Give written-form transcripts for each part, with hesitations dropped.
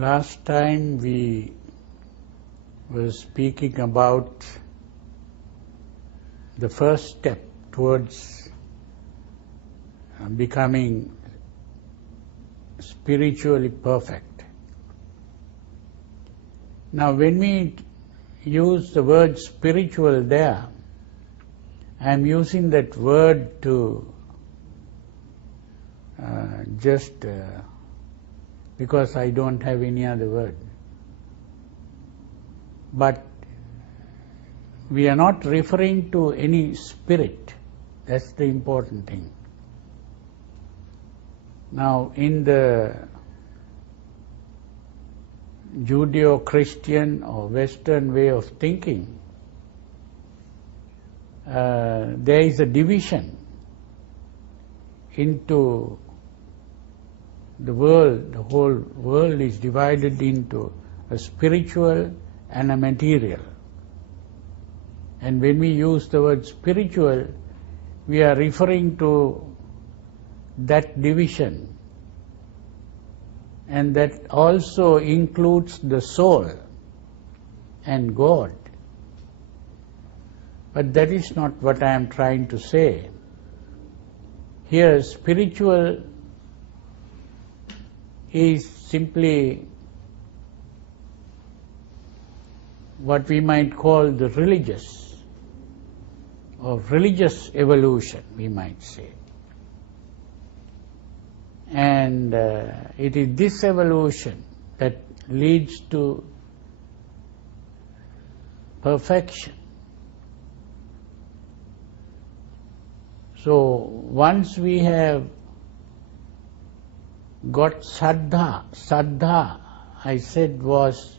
Last time we were speaking about the first step towards becoming spiritually perfect. Now when we use the word spiritual there, I am using that word to because I don't have any other word. But we are not referring to any spirit. That's the important thing. Now in the Judeo-Christian or Western way of thinking, there is a division into the world. The whole world is divided into a spiritual and a material. And when we use the word spiritual, we are referring to that division, and that also includes the soul and God. But that is not what I am trying to say. Here, spiritual is simply what we might call the religious, or religious evolution, we might say. And it is this evolution that leads to perfection. So once we have got Saddha, I said, was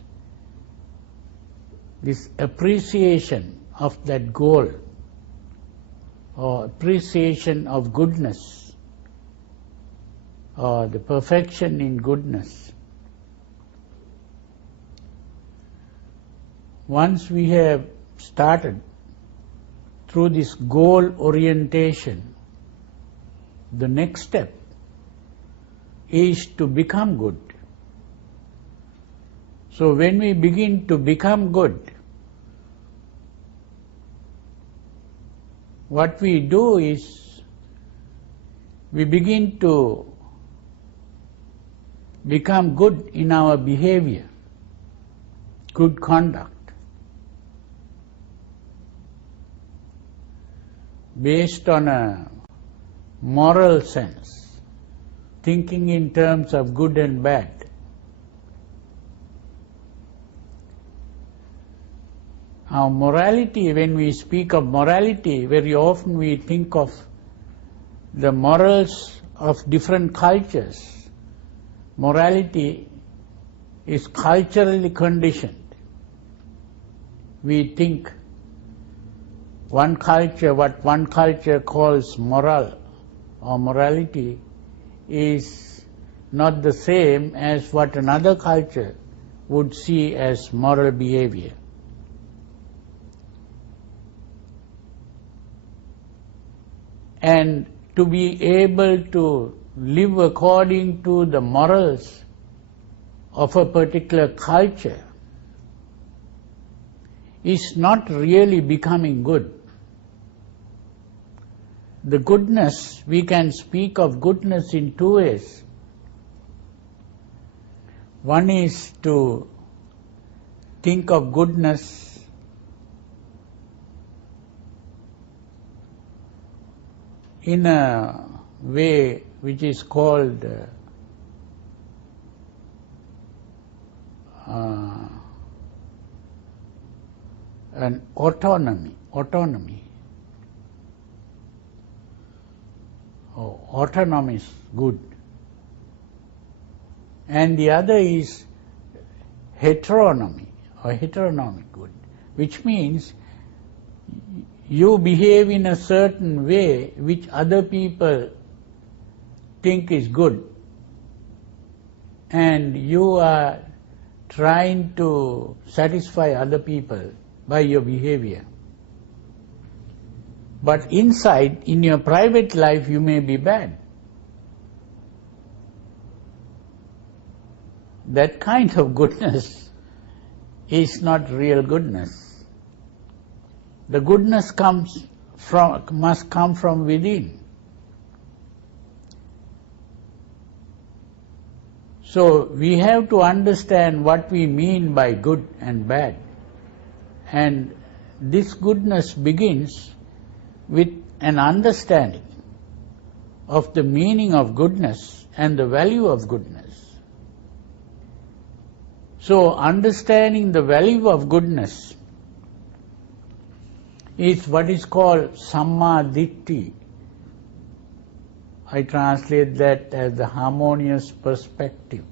this appreciation of that goal, or appreciation of goodness, or the perfection in goodness. Once we have started through this goal orientation, the next step is to become good. So when we begin to become good, what we do is we begin to become good in our behavior, good conduct, based on a moral sense, thinking in terms of good and bad. Now morality, when we speak of morality, very often we think of the morals of different cultures. Morality is culturally conditioned. We think what one culture calls moral or morality is not the same as what another culture would see as moral behavior. And to be able to live according to the morals of a particular culture is not really becoming good. The goodness, we can speak of goodness in two ways. One is to think of goodness in a way which is called an autonomy. Autonomy is good. And the other is heteronomy, or heteronomic good, which means you behave in a certain way which other people think is good, and you are trying to satisfy other people by your behavior. But inside, in your private life, you may be bad. that kind of goodness is not real goodness. The goodness must come from within. So we have to understand what we mean by good and bad. And this goodness begins with an understanding of the meaning of goodness and the value of goodness. So understanding the value of goodness is what is called Sammaditthi. I translate that as the harmonious perspective.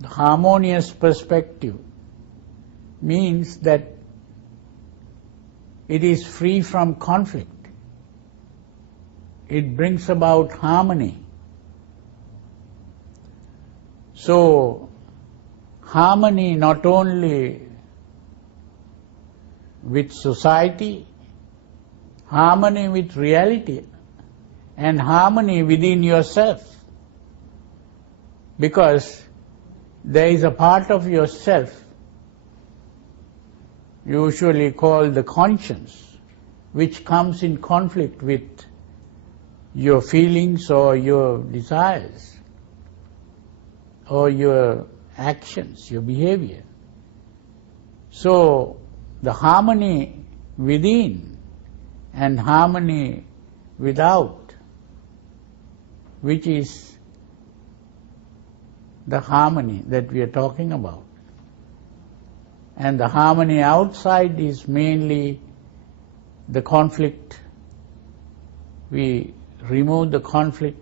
The harmonious perspective means that it is free from conflict. It brings about harmony. So, harmony not only with society, harmony with reality, and harmony within yourself. Because there is a part of yourself, usually called the conscience, which comes in conflict with your feelings or your desires or your actions, your behavior. So the harmony within and harmony without, which is the harmony that we are talking about. And the harmony outside is mainly the conflict. We remove the conflict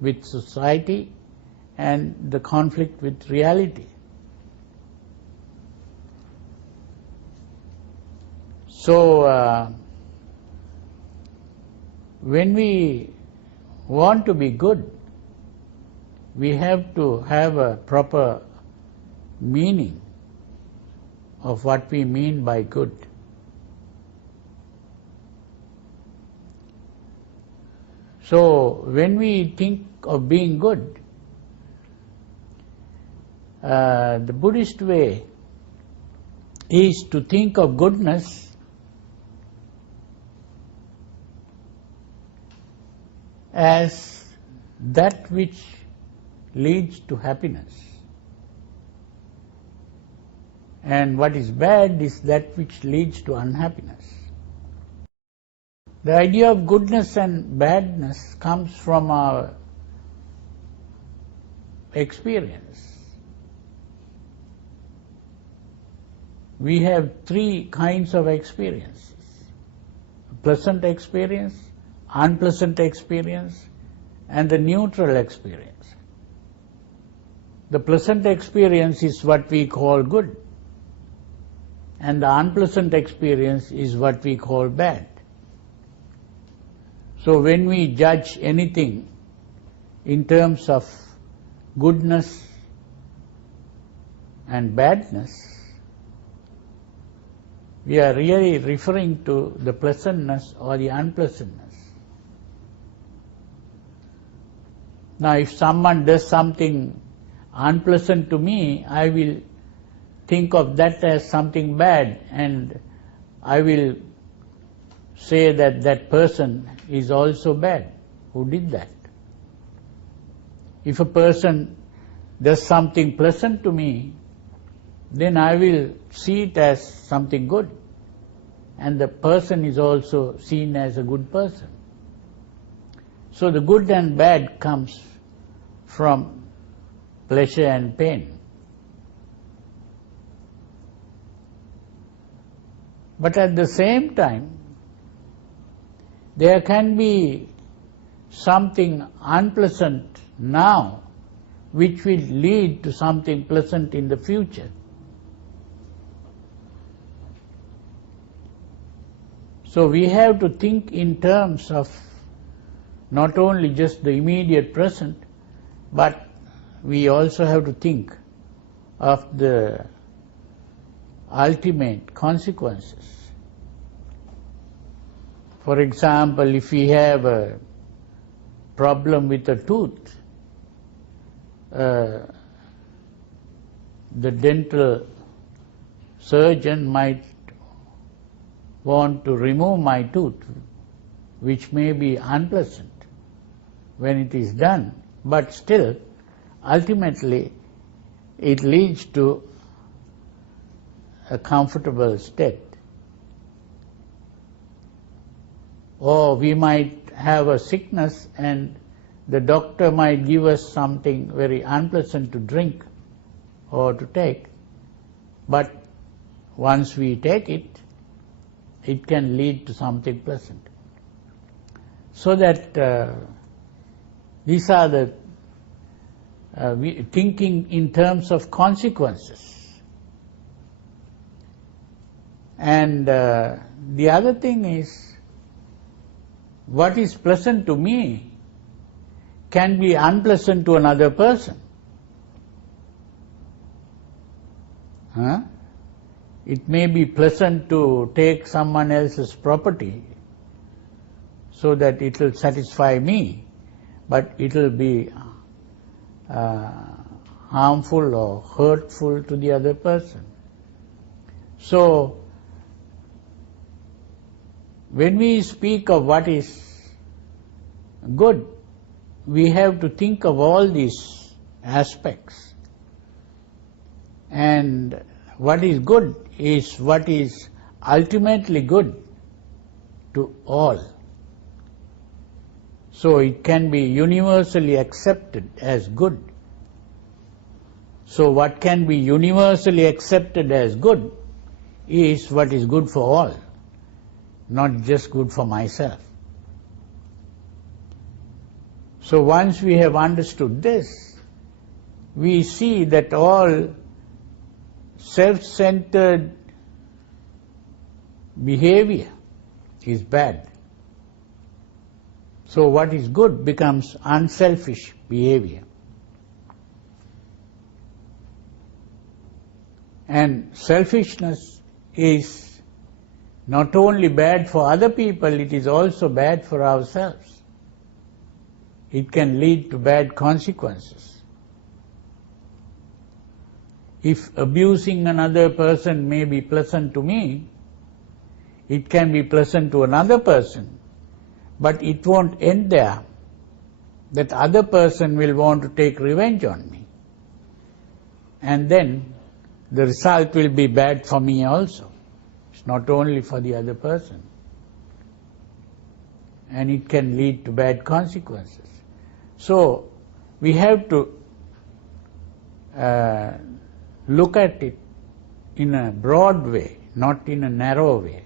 with society and the conflict with reality. So, when we want to be good, we have to have a proper meaning of what we mean by good. So, when we think of being good, the Buddhist way is to think of goodness as that which leads to happiness. And what is bad is that which leads to unhappiness. The idea of goodness and badness comes from our experience. We have three kinds of experiences: pleasant experience, unpleasant experience, and the neutral experience. The pleasant experience is what we call good, and the unpleasant experience is what we call bad. So when we judge anything in terms of goodness and badness, we are really referring to the pleasantness or the unpleasantness. Now, if someone does something unpleasant to me, I will think of that as something bad, and I will say that that person is also bad who did that. If a person does something pleasant to me, then I will see it as something good, and the person is also seen as a good person. So the good and bad comes from pleasure and pain. But at the same time, there can be something unpleasant now which will lead to something pleasant in the future. So we have to think in terms of not only just the immediate present, but we also have to think of the ultimate consequences. For example, if we have a problem with a tooth, the dental surgeon might want to remove my tooth, which may be unpleasant when it is done, but still, ultimately, it leads to a comfortable state. Or we might have a sickness and the doctor might give us something very unpleasant to drink or to take, but once we take it, it can lead to something pleasant. So that these are the thinking in terms of consequences. And the other thing is, what is pleasant to me can be unpleasant to another person. It may be pleasant to take someone else's property so that it will satisfy me, but it will be harmful or hurtful to the other person. So, when we speak of what is good, we have to think of all these aspects. And what is good is what is ultimately good to all. So it can be universally accepted as good. So what can be universally accepted as good is what is good for all, not just good for myself. So once we have understood this, we see that all self-centered behavior is bad. So what is good becomes unselfish behavior. And selfishness is not only bad for other people, it is also bad for ourselves. It can lead to bad consequences. If abusing another person may be pleasant to me, it can be pleasant to another person, but it won't end there. That other person will want to take revenge on me. And then the result will be bad for me also. It's not only for the other person. And it can lead to bad consequences. So, we have to look at it in a broad way, not in a narrow way.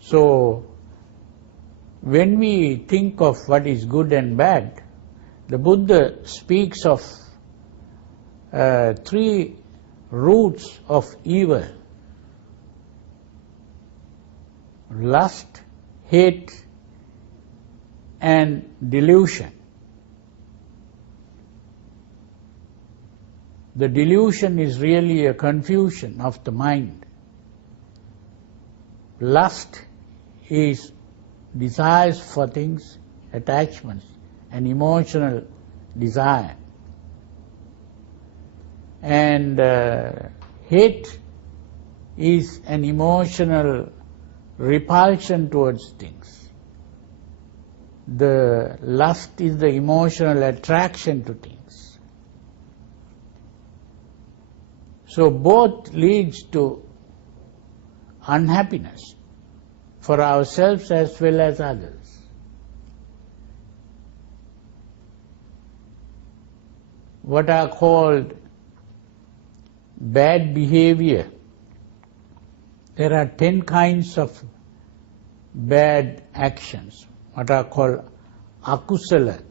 So, when we think of what is good and bad, the Buddha speaks of 3 roots of evil: lust, hate, and delusion. The delusion is really a confusion of the mind. Lust is desires for things, attachments, and emotional desire. And hate is an emotional repulsion towards things. The lust is the emotional attraction to things. So both leads to unhappiness for ourselves as well as others. What are called bad behavior. There are 10 kinds of bad actions, what are called akusala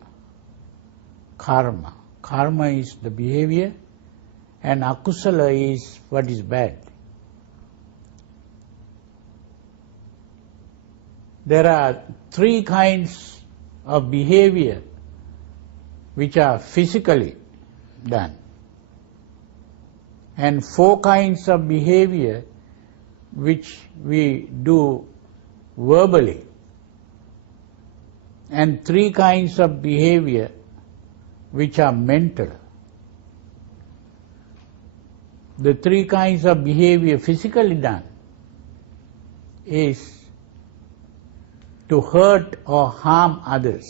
karma. Karma is the behavior and akusala is what is bad. There are 3 kinds of behavior which are physically done, and 4 kinds of behavior which we do verbally, and 3 kinds of behavior which are mental. The three kinds of behavior physically done is to hurt or harm others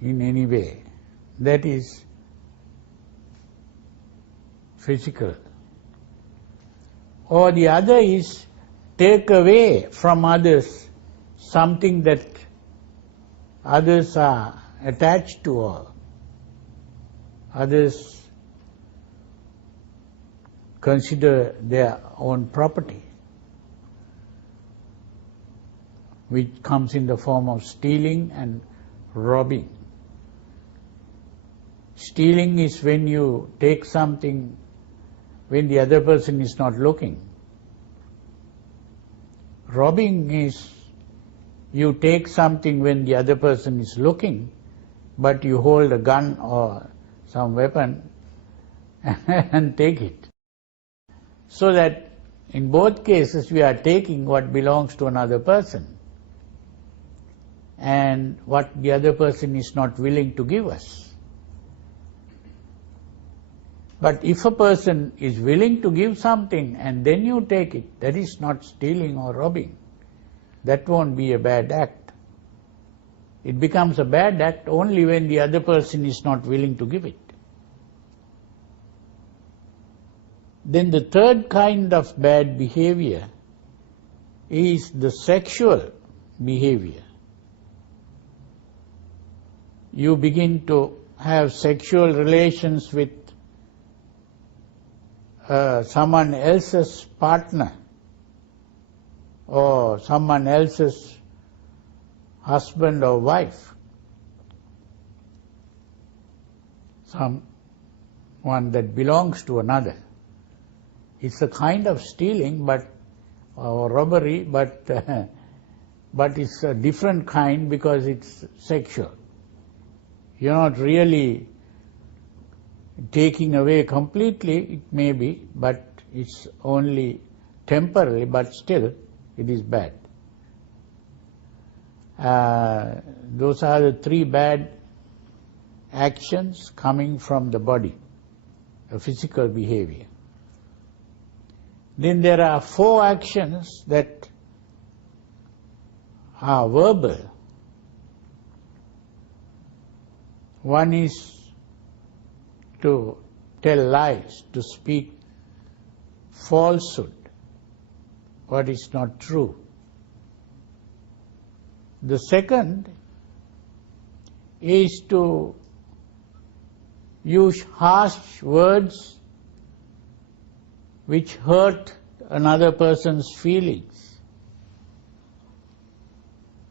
in any way. That is physical. Or the other is take away from others something that others are attached to, or others consider their own property, which comes in the form of stealing and robbing. Stealing is when you take something when the other person is not looking. Robbing is you take something when the other person is looking, but you hold a gun or some weapon and take it. So that in both cases we are taking what belongs to another person and what the other person is not willing to give us. But if a person is willing to give something and then you take it, that is not stealing or robbing. That won't be a bad act. It becomes a bad act only when the other person is not willing to give it. Then the third kind of bad behavior is the sexual behavior. You begin to have sexual relations with someone else's partner or someone else's husband or wife, someone that belongs to another. It's a kind of stealing, or robbery, but it's a different kind because it's sexual. You're not really taking away completely, it may be, but it's only temporary, but still it is bad. Those are the three bad actions coming from the body, a physical behavior. Then there are four actions that are verbal. One is to tell lies, to speak falsehood, what is not true. The second is to use harsh words which hurt another person's feelings.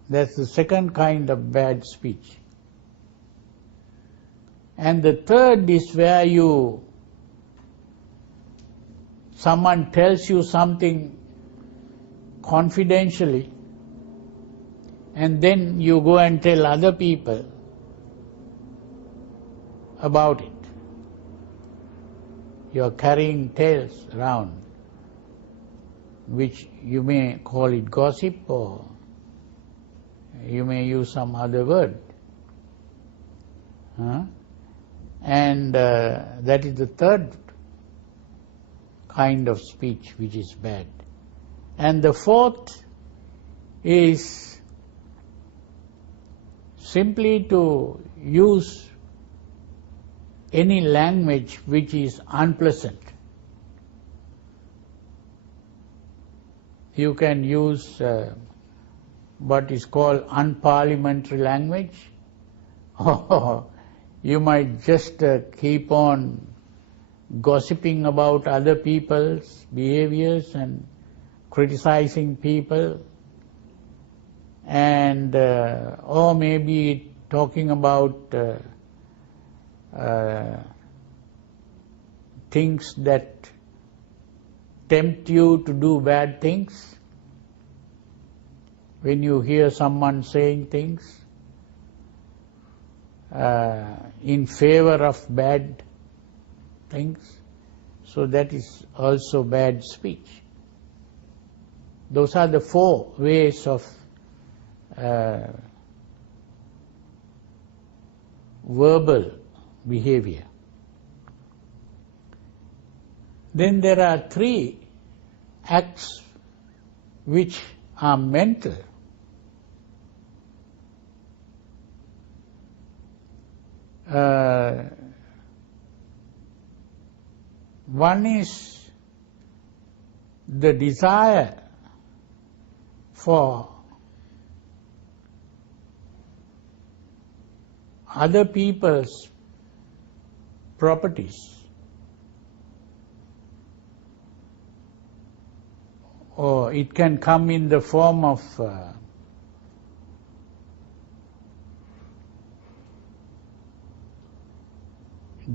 That's the second kind of bad speech. And the third is where someone tells you something confidentially, and then you go and tell other people about it. You are carrying tales around, which you may call it gossip, or you may use some other word. And that is the third kind of speech which is bad. And the fourth is simply to use any language which is unpleasant. You can use what is called unparliamentary language, or you might just keep on gossiping about other people's behaviors and criticizing people, and or maybe talking about things that tempt you to do bad things. When you hear someone saying things in favor of bad things, so that is also bad speech. Those are the four ways of verbal behavior. Then there are 3 acts which are mental. One is the desire for other people's properties, or it can come in the form of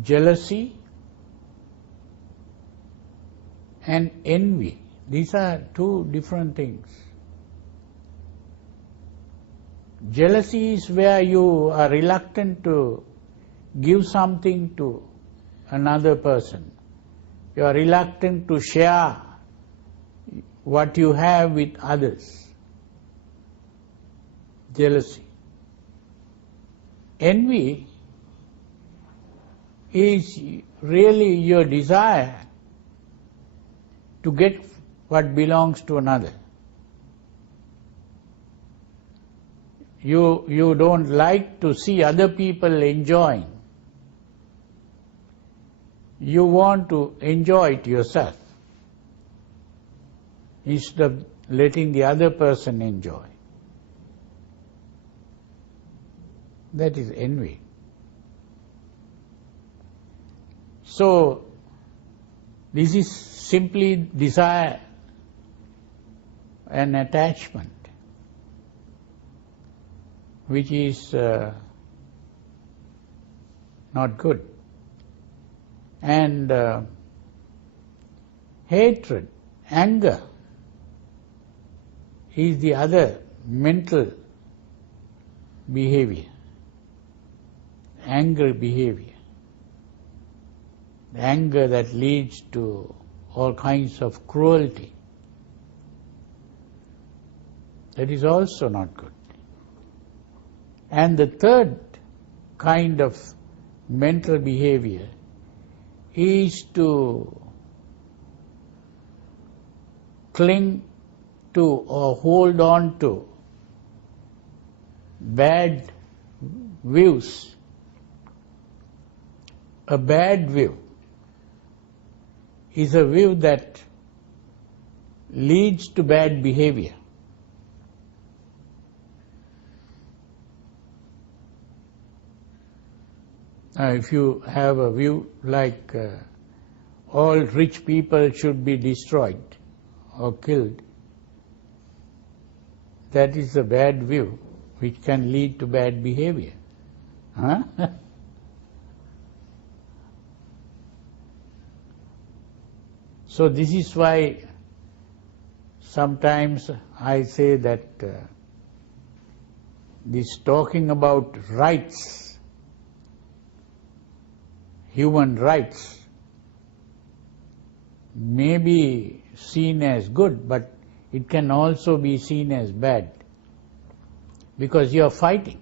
jealousy and envy. These are 2 different things. Jealousy is where you are reluctant to give something to another person. You are reluctant to share what you have with others. Jealousy. Envy is really your desire to get what belongs to another. You don't like to see other people enjoying. You want to enjoy it yourself instead of letting the other person enjoy. That is envy. So, this is simply desire and attachment, which is not good. And hatred, anger is the other mental behavior, anger behavior. Anger that leads to all kinds of cruelty. That is also not good. And the third kind of mental behavior is to cling to or hold on to bad views. A bad view is a view that leads to bad behavior. If you have a view like all rich people should be destroyed or killed, that is a bad view which can lead to bad behavior. Huh? So this is why sometimes I say that this talking about rights, human rights, may be seen as good, but it can also be seen as bad, because you are fighting.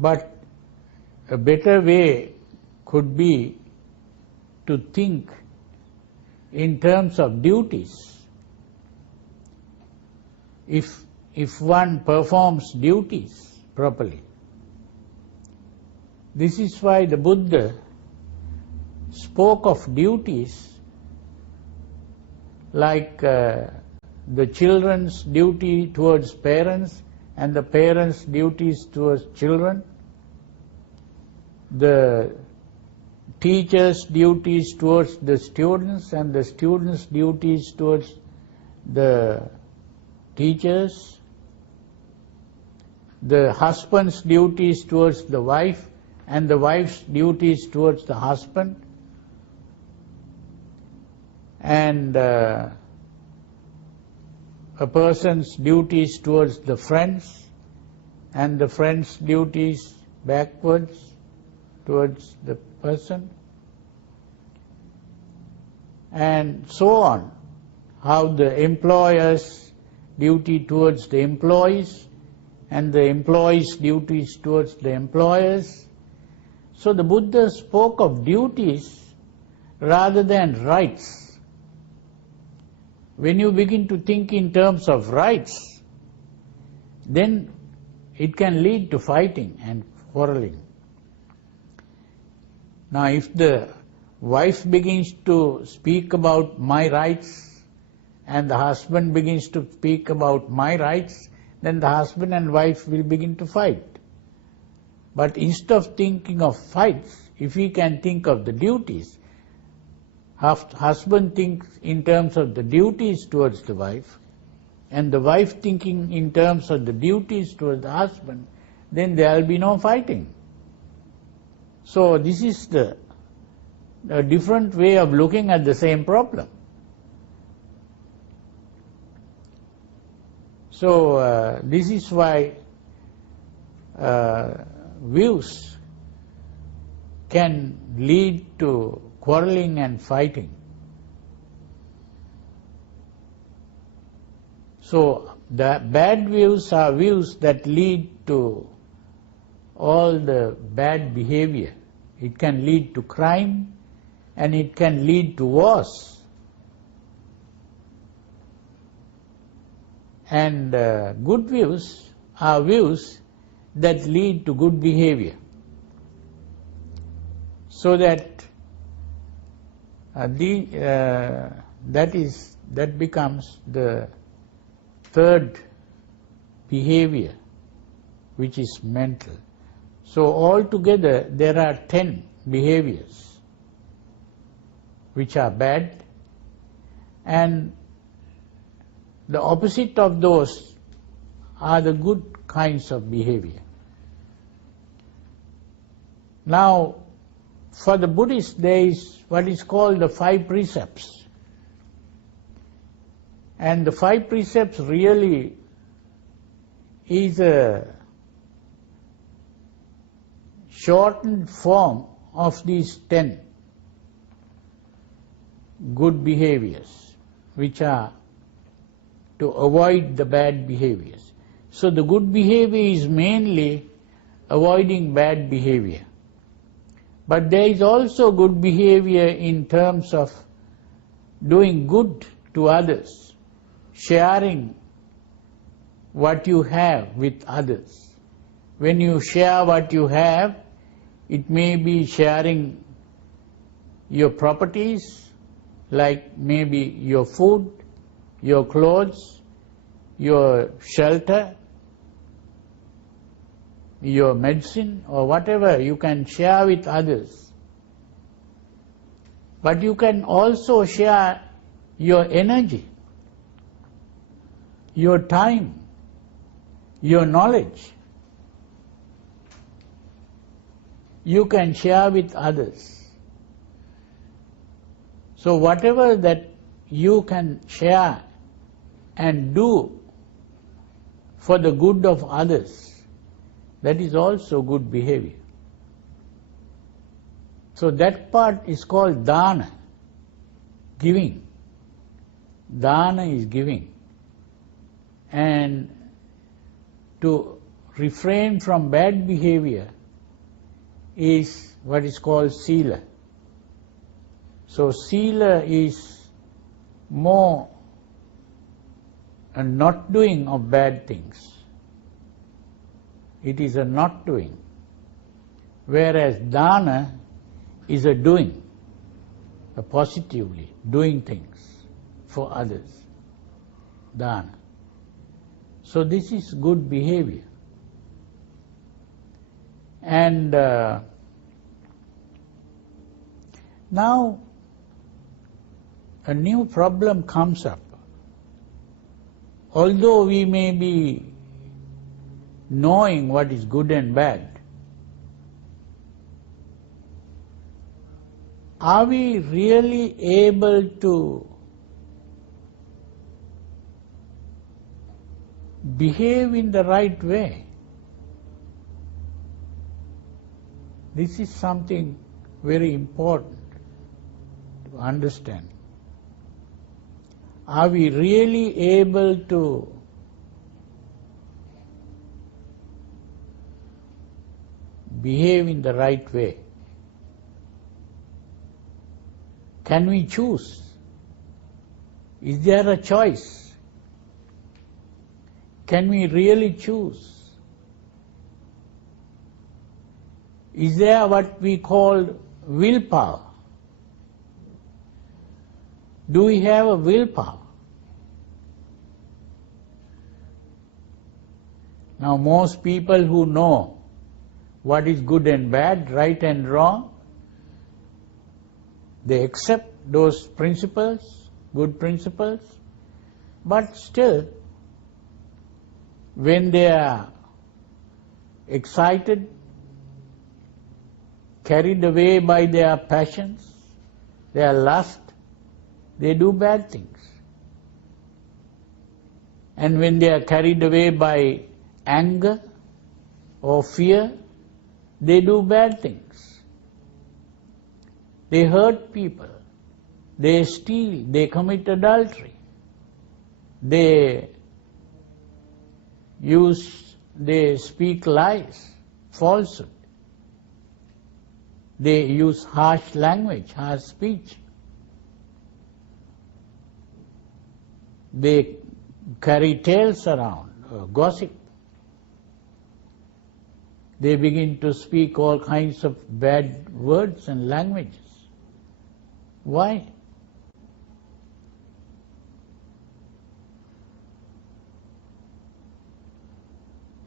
But a better way could be to think in terms of duties. If one performs duties properly. This is why the Buddha spoke of duties like the children's duty towards parents and the parents' duties towards children, the teachers' duties towards the students and the students' duties towards the teachers, the husband's duties towards the wife and the wife's duties towards the husband, and a person's duties towards the friends and the friend's duties backwards towards the person, and so on. How the employer's duty towards the employees and the employees' duties towards the employers. So the Buddha spoke of duties rather than rights. When you begin to think in terms of rights, then it can lead to fighting and quarreling. Now if the wife begins to speak about my rights and the husband begins to speak about my rights, then the husband and wife will begin to fight. But instead of thinking of fights, if we can think of the duties, husband thinks in terms of the duties towards the wife, and the wife thinking in terms of the duties towards the husband, then there will be no fighting. So this is a different way of looking at the same problem. So this is why views can lead to quarreling and fighting. So the bad views are views that lead to all the bad behavior. It can lead to crime and it can lead to wars. And good views are views that lead to good behavior. So that that becomes the third behavior, which is mental. So altogether there are 10 behaviors which are bad, and the opposite of those are the good kinds of behavior. Now, for the Buddhists, there is what is called the Five Precepts. And the Five Precepts really is a shortened form of these 10 good behaviors, which are to avoid the bad behaviors. So the good behavior is mainly avoiding bad behavior. But there is also good behavior in terms of doing good to others, sharing what you have with others. When you share what you have, it may be sharing your properties, like maybe your food, your clothes, your shelter, your medicine, or whatever you can share with others. But you can also share your energy, your time, your knowledge. You can share with others. So whatever that you can share and do for the good of others, that is also good behavior. So that part is called dana, giving. Dana is giving. And to refrain from bad behavior is what is called Sila. So Sila is more a not doing of bad things. It is a not doing. Whereas dana is a doing, a positively doing things for others. Dana. So this is good behavior. And now a new problem comes up. Although we may be knowing what is good and bad, are we really able to behave in the right way? This is something very important to understand. Are we really able to behave in the right way? Can we choose? Is there a choice? Can we really choose? Is there what we call willpower? Do we have a willpower? Now most people who know what is good and bad, right and wrong, they accept those principles, good principles, but still, when they are excited, carried away by their passions, their lust, they do bad things. And when they are carried away by anger or fear, they do bad things. They hurt people, they steal, they commit adultery, they speak lies, falsehood, they use harsh language, harsh speech, they carry tales around, gossip. They begin to speak all kinds of bad words and languages. Why?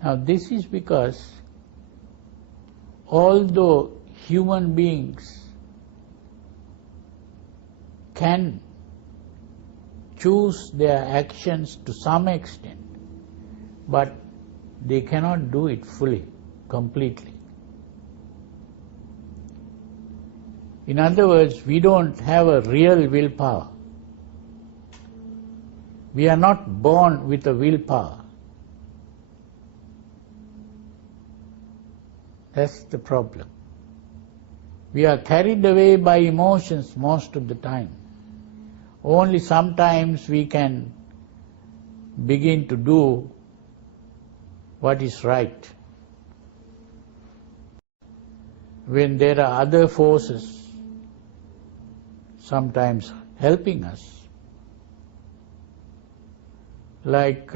Now this is because although human beings can choose their actions to some extent, but they cannot do it fully, completely. In other words, we don't have a real willpower. We are not born with a willpower. That's the problem. We are carried away by emotions most of the time. Only sometimes we can begin to do what is right. When there are other forces sometimes helping us, like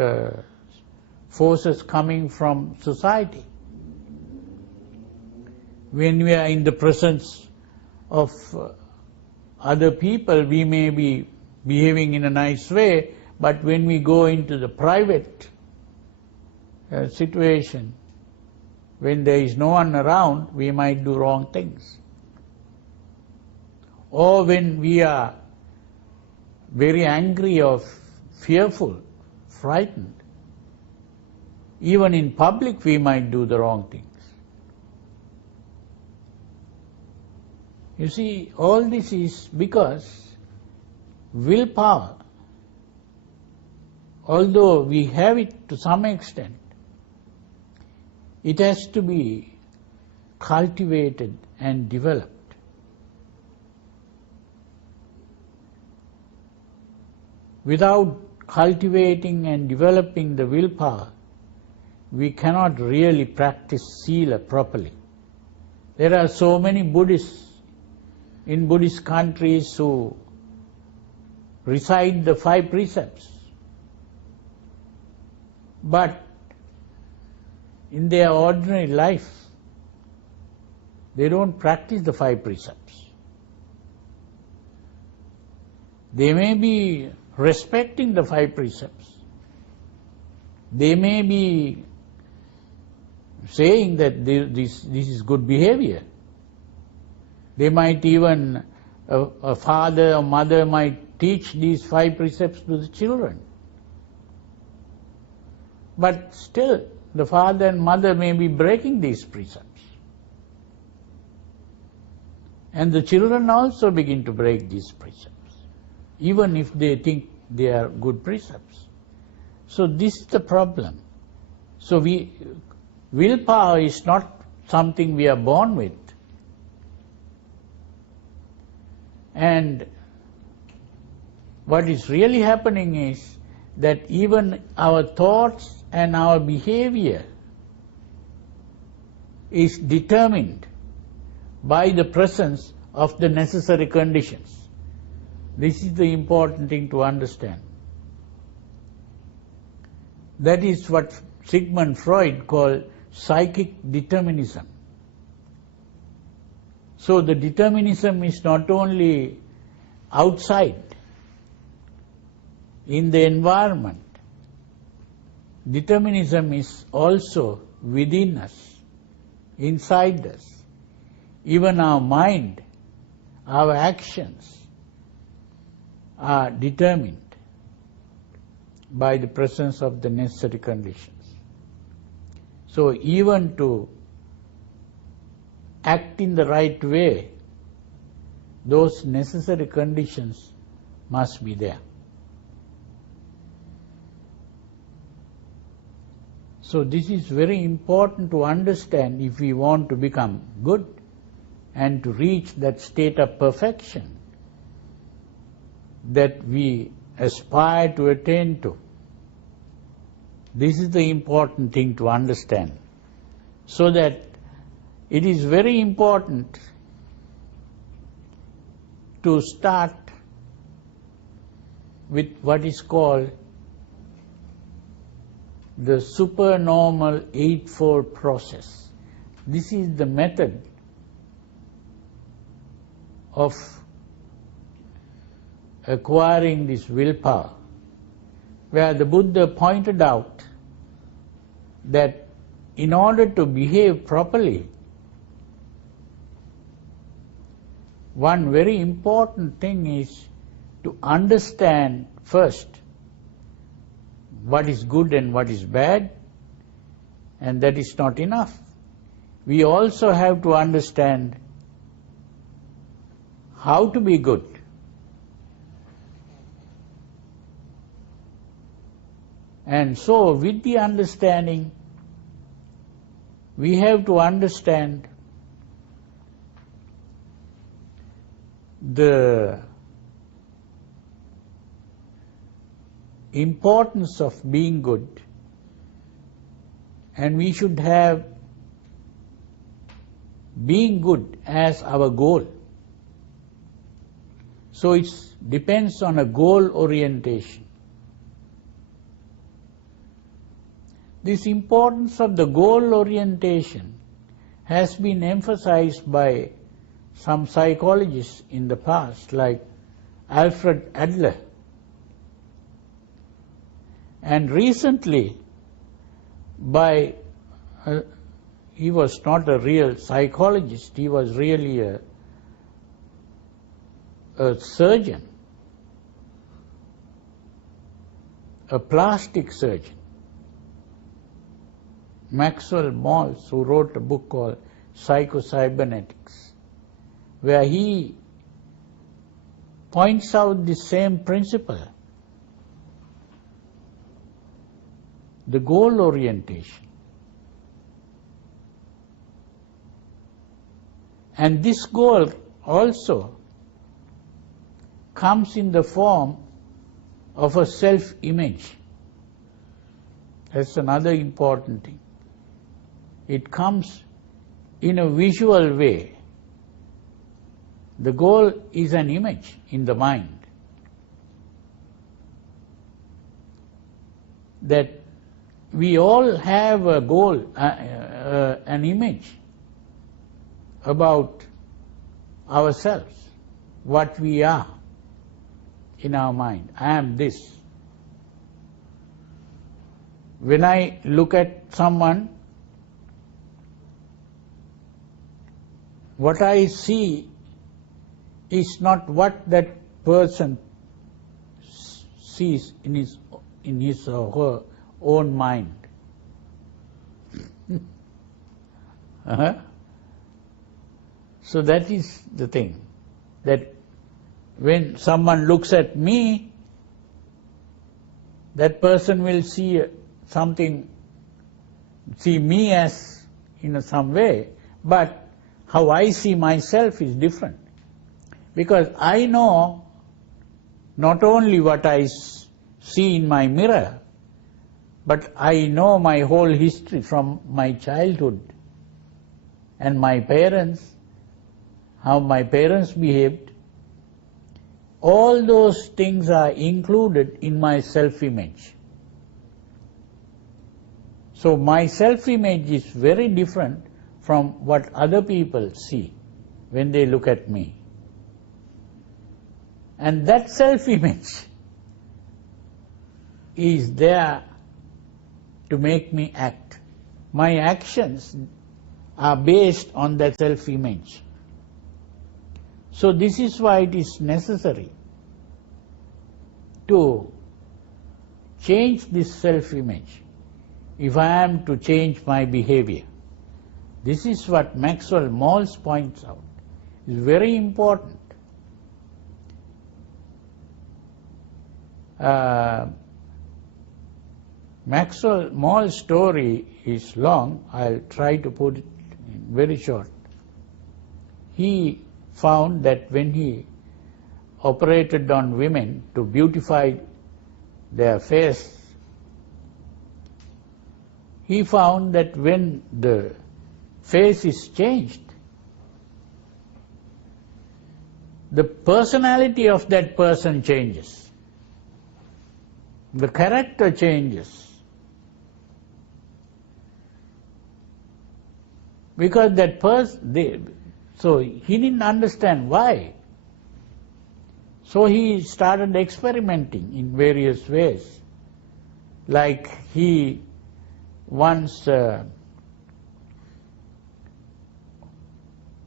forces coming from society. When we are in the presence of other people, we may be behaving in a nice way, but when we go into the private situation, when there is no one around, we might do wrong things. Or when we are very angry or fearful, frightened, even in public we might do the wrong things. You see, all this is because willpower, although we have it to some extent, it has to be cultivated and developed. Without cultivating and developing the willpower, we cannot really practice Sila properly. There are so many Buddhists in Buddhist countries who recite the 5 precepts, but in their ordinary life, they don't practice the 5 precepts. They may be respecting the 5 precepts. They may be saying that this is good behavior. They might even, a father or mother might teach these 5 precepts to the children. But still, the father and mother may be breaking these precepts. And the children also begin to break these precepts, even if they think they are good precepts. So this is the problem. So willpower is not something we are born with. And what is really happening is that even our thoughts and our behavior is determined by the presence of the necessary conditions. This is the important thing to understand. That is what Sigmund Freud called psychic determinism. So the determinism is not only outside, in the environment. Determinism is also within us, inside us. Even our mind, our actions are determined by the presence of the necessary conditions. So even to act in the right way, those necessary conditions must be there. So this is very important to understand if we want to become good and to reach that state of perfection that we aspire to attain to. This is the important thing to understand. So that it is very important to start with what is called the supernormal eightfold process. This is the method of acquiring this willpower, where the Buddha pointed out that in order to behave properly, one very important thing is to understand first what is good and what is bad, and that is not enough. We also have to understand how to be good. And so with the understanding, we have to understand the importance of being good, and we should have being good as our goal. So it depends on a goal orientation. This importance of the goal orientation has been emphasized by some psychologists in the past, like Alfred Adler. And recently, he was not a real psychologist, he was really a surgeon, a plastic surgeon, Maxwell Maltz, who wrote a book called Psycho-Cybernetics, where he points out the same principle, the goal orientation. And this goal also comes in the form of a self-image. That's another important thing. It comes in a visual way. The goal is an image in the mind that we all have a goal, an image about ourselves, what we are in our mind. I am this. When I look at someone, what I see is not what that person sees in his or her own mind. So that is the thing, that when someone looks at me, that person will see something, see me as in some way, but how I see myself is different. Because I know not only what I see in my mirror, but I know my whole history from my childhood and my parents, how my parents behaved, all those things are included in my self-image. So my self-image is very different from what other people see when they look at me. And that self-image is there to make me act. My actions are based on that self-image. So this is why it is necessary to change this self-image if I am to change my behavior. This is what Maxwell Maltz points out. It's very important. Maxwell Maltz story is long. I'll try to put it in very short. He found that when he operated on women to beautify their face, he found that when the face is changed, the personality of that person changes. The character changes. Because that person, so he didn't understand why. So he started experimenting in various ways. Like he once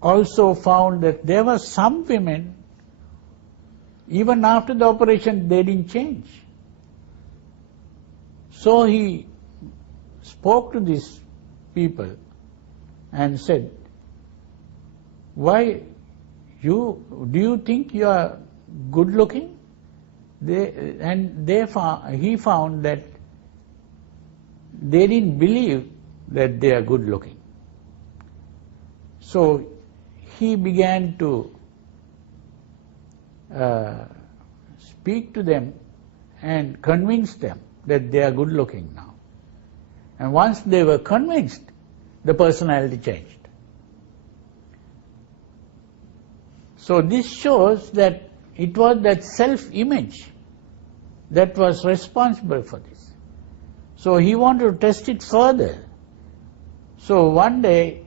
also found that there were some women, even after the operation, they didn't change. So he spoke to these people and said, "Why, do you think you are good looking?" He found that they didn't believe that they are good looking. So he began to speak to them and convince them that they are good looking now. And once they were convinced, the personality changed. So this shows that it was that self-image that was responsible for this. So he wanted to test it further. So one day,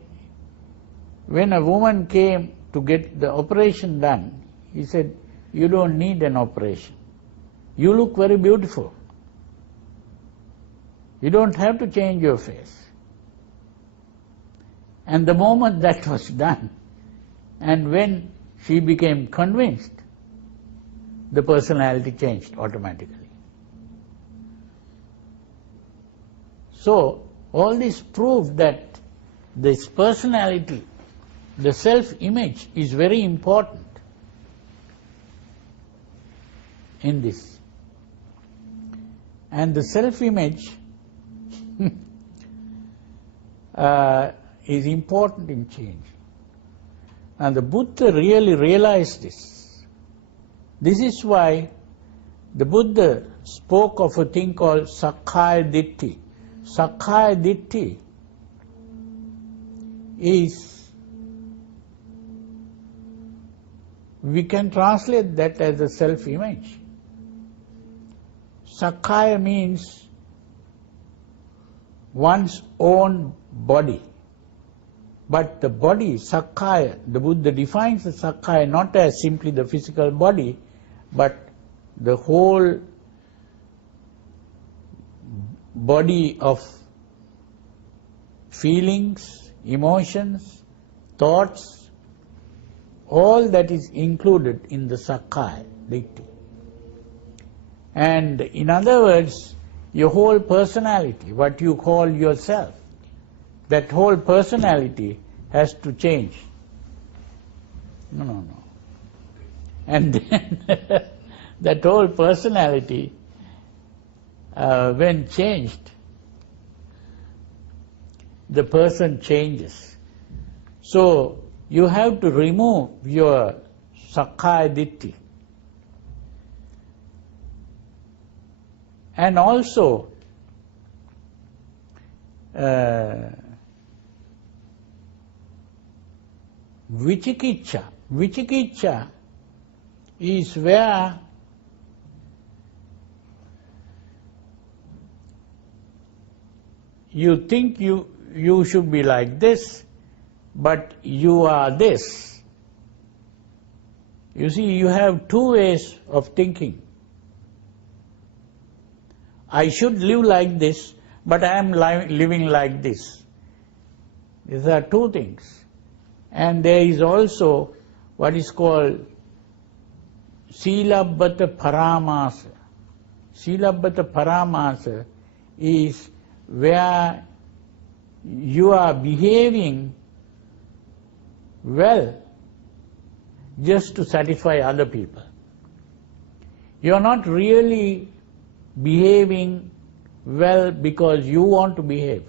when a woman came to get the operation done, he said, "You don't need an operation. You look very beautiful. You don't have to change your face." And the moment that was done, and when she became convinced, the personality changed automatically. So all this proved that this personality, the self-image, is very important in this. And the self-image is important in change. And the Buddha really realized this. This is why the Buddha spoke of a thing called Sakkaya Ditthi. Sakkaya Ditthi is, we can translate that as a self-image. Sakkaya means one's own body. But the body, Sakkaya, the Buddha defines the Sakkaya not as simply the physical body, but the whole body of feelings, emotions, thoughts, all that is included in the Sakkaya Ditthi. And in other words, your whole personality, what you call yourself, that whole personality has to change. No. And then that whole personality, when changed, the person changes. So you have to remove your Sakkaya Ditthi. And also, Vicikiccha. Vicikiccha is where you think you should be like this, but you are this. You see, you have two ways of thinking. I should live like this, but I am living like this. These are two things. And there is also what is called Silabbata Paramasa. Silabbata Paramasa is where you are behaving well just to satisfy other people. You are not really behaving well because you want to behave.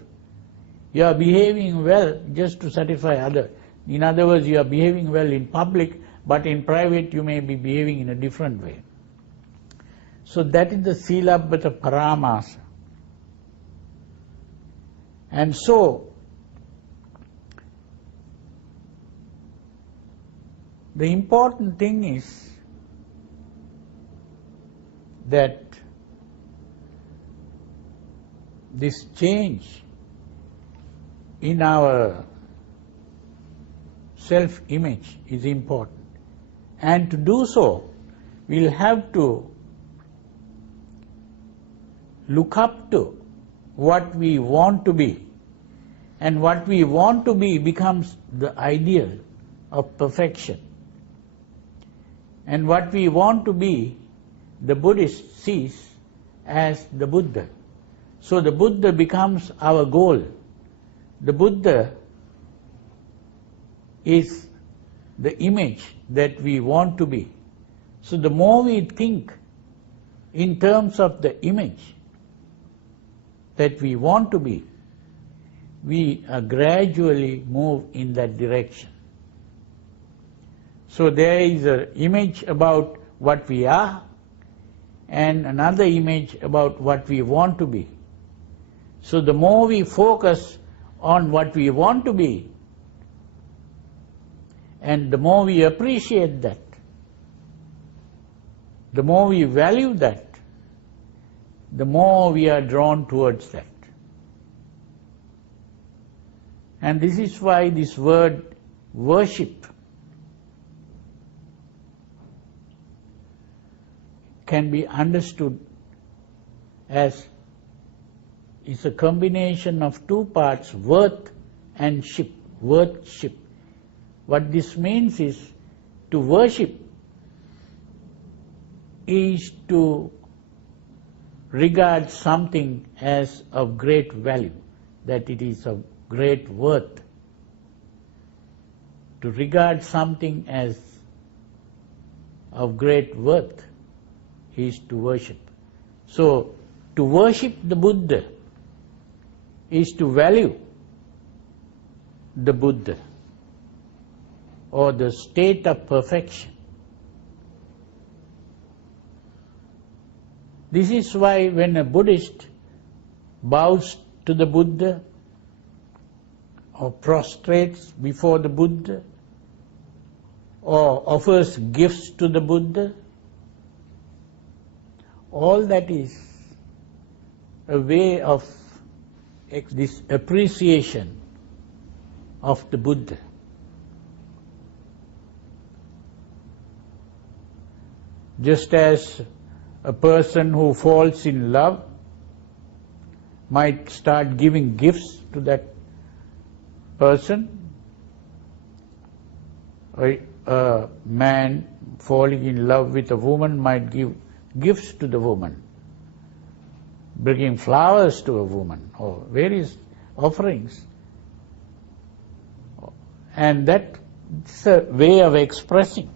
You are behaving well just to satisfy others. In other words, you are behaving well in public, but in private you may be behaving in a different way. So that is the Silabbata Paramasa. And so, the important thing is that this change in our self-image is important. And to do so, we'll have to look up to what we want to be. And what we want to be becomes the ideal of perfection. And what we want to be, the Buddhist sees as the Buddha. So the Buddha becomes our goal. The Buddha is the image that we want to be. So the more we think in terms of the image that we want to be, we gradually move in that direction. So there is an image about what we are and another image about what we want to be. So the more we focus on what we want to be, and the more we appreciate that, the more we value that, the more we are drawn towards that. And this is why this word worship can be understood as it's a combination of two parts, worth and ship, worship. What this means is to worship is to regard something as of great value, that it is of great worth. To regard something as of great worth is to worship. So, to worship the Buddha is to value the Buddha or the state of perfection. This is why when a Buddhist bows to the Buddha or prostrates before the Buddha or offers gifts to the Buddha, all that is a way of this appreciation of the Buddha. Just as a person who falls in love might start giving gifts to that person, a man falling in love with a woman might give gifts to the woman, bringing flowers to a woman or various offerings. And that's a way of expressing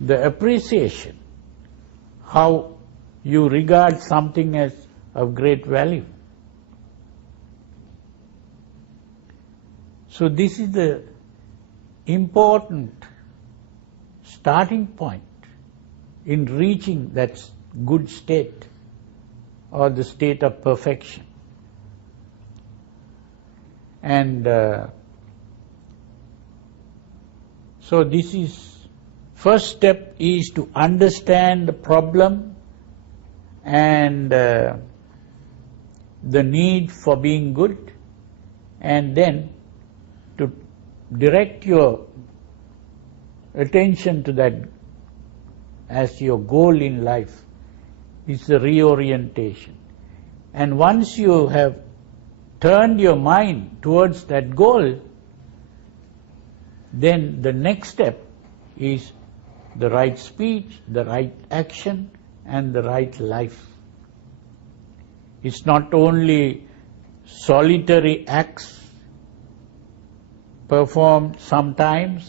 the appreciation, how you regard something as of great value. So this is the important starting point in reaching that good state or the state of perfection. And So this is, first step is to understand the problem and the need for being good, and then to direct your attention to that as your goal in life. It's the reorientation. And once you have turned your mind towards that goal, then the next step is the right speech, the right action, and the right life. It's not only solitary acts performed sometimes,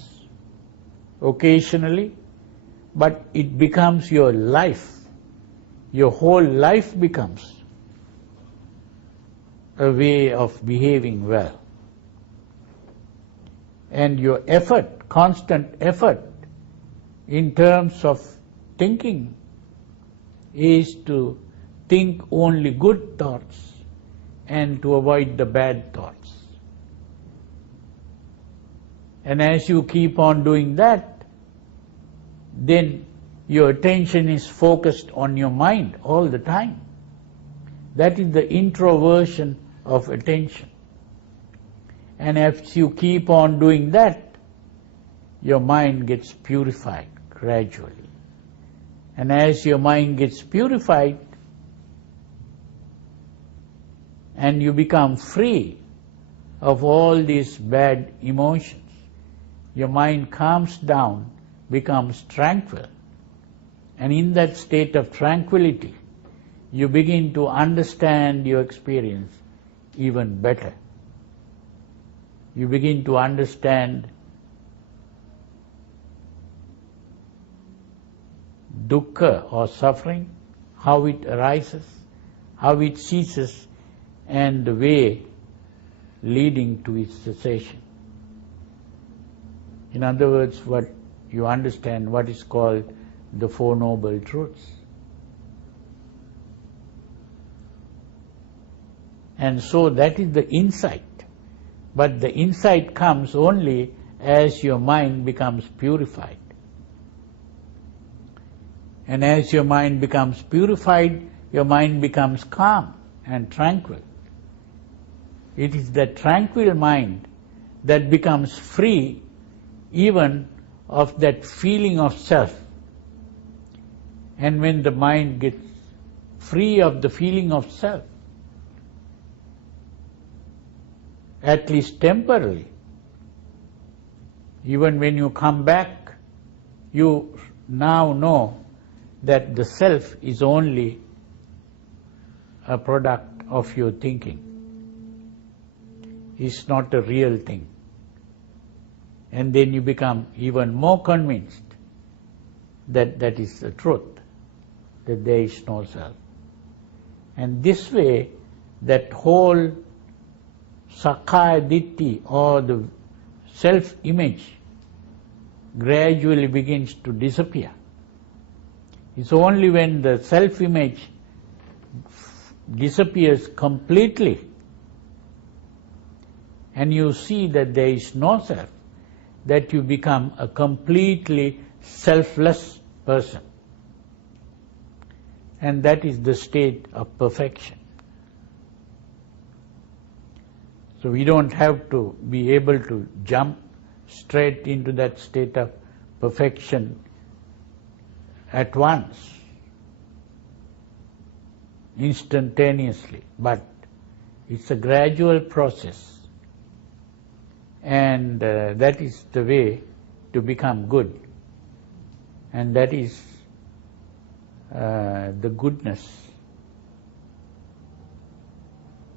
occasionally, but it becomes your life. Your whole life becomes a way of behaving well. And your effort, constant effort in terms of thinking is to think only good thoughts and to avoid the bad thoughts. And as you keep on doing that, then your attention is focused on your mind all the time. That is the introversion of attention. And as you keep on doing that, your mind gets purified gradually. And as your mind gets purified and you become free of all these bad emotions, your mind calms down, becomes tranquil. And in that state of tranquility, you begin to understand your experience even better. You begin to understand dukkha or suffering, how it arises, how it ceases, and the way leading to its cessation. In other words, what you understand what is called the Four Noble Truths. And so that is the insight. But the insight comes only as your mind becomes purified. And as your mind becomes purified, your mind becomes calm and tranquil. It is that tranquil mind that becomes free even of that feeling of self. And when the mind gets free of the feeling of self, at least temporarily, even when you come back, you now know that the self is only a product of your thinking. It's not a real thing. And then you become even more convinced that that is the truth, that there is no self. And this way, that whole Sakkaya Ditthi, or the self-image, gradually begins to disappear. It's only when the self-image disappears completely and you see that there is no self, that you become a completely selfless person. And that is the state of perfection. So we don't have to be able to jump straight into that state of perfection at once, instantaneously, but it's a gradual process. And that is the way to become good. And that is the goodness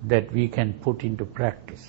that we can put into practice.